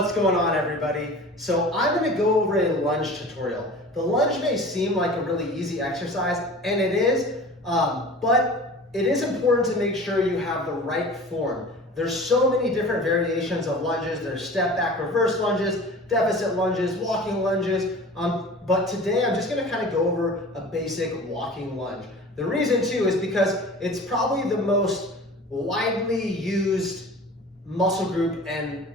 What's going on, everybody? So I'm going to go over a lunge tutorial. The lunge may seem like a really easy exercise, and it is, but it is important to make sure you have the right form. There's so many different variations of lunges. There's step back reverse lunges, deficit lunges, walking lunges, but today I'm just going to kind of go over a basic walking lunge. The reason too is because it's probably the most widely used muscle group and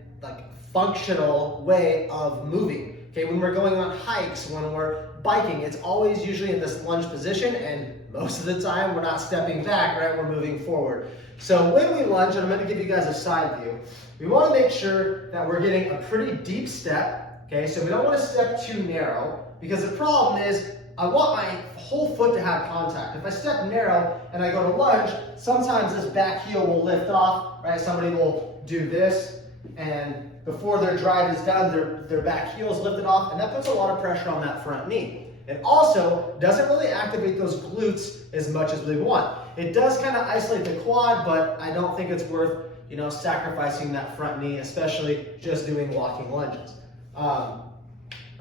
functional way of moving. Okay, when we're going on hikes, when we're biking, it's always usually in this lunge position, and most of the time we're not stepping back, right? We're moving forward. So when we lunge, and I'm going to give you guys a side view, we want to make sure that we're getting a pretty deep step. Okay, so we don't want to step too narrow, because the problem is I want my whole foot to have contact. If I step narrow and I go to lunge, sometimes this back heel will lift off, right? Somebody will do this, and before their drive is done, their back heel is lifted off, and that puts a lot of pressure on that front knee. It also doesn't really activate those glutes as much as we want. It does kind of isolate the quad, but I don't think it's worth, sacrificing that front knee, especially just doing walking lunges.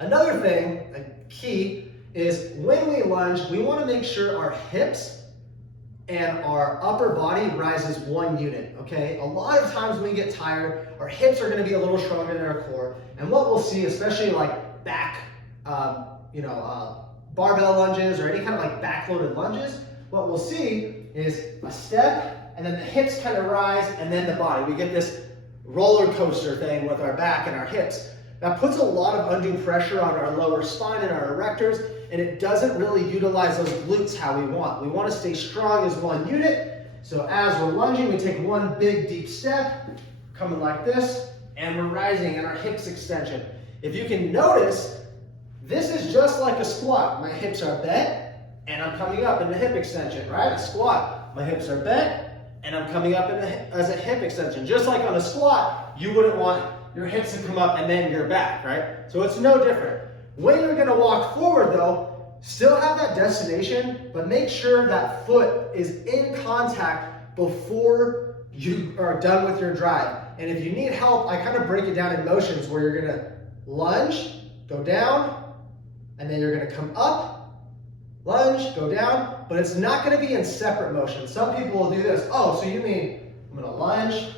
Another thing, a key, is when we lunge, we want to make sure our hips and our upper body rises one unit, okay? A lot of times when we get tired, our hips are going to be a little stronger than our core, and what we'll see, especially like back, barbell lunges or any kind of back-loaded lunges, what we'll see is a step, and then the hips kind of rise, and then the body. We get this roller coaster thing with our back and our hips. That puts a lot of undue pressure on our lower spine and our erectors, and it doesn't really utilize those glutes how we want. We want to stay strong as one unit. So as we're lunging, we take one big deep step, coming like this, and we're rising in our hips extension. If you can notice, this is just like a squat. My hips are bent, and I'm coming up in the hip extension, right? A squat, my hips are bent, and I'm coming up as a hip extension. Just like on a squat, you wouldn't want your hips to come up and then your back, right? So it's no different. When you're gonna walk forward though, still have that destination, but make sure that foot is in contact before you are done with your drive. And if you need help, I kind of break it down in motions where you're gonna lunge, go down, and then you're gonna come up, lunge, go down, but it's not gonna be in separate motion. Some people will do this. Oh, so you mean I'm gonna lunge,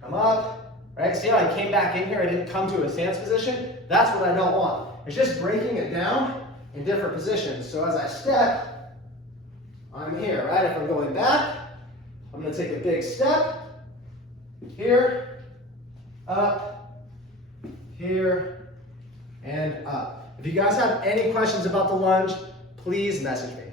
come up, right? See how I came back in here, I didn't come to a stance position? That's what I don't want. It's just breaking it down in different positions. So as I step, I'm here, right? If I'm going back, I'm gonna take a big step, here, up, here, and up. If you guys have any questions about the lunge, please message me.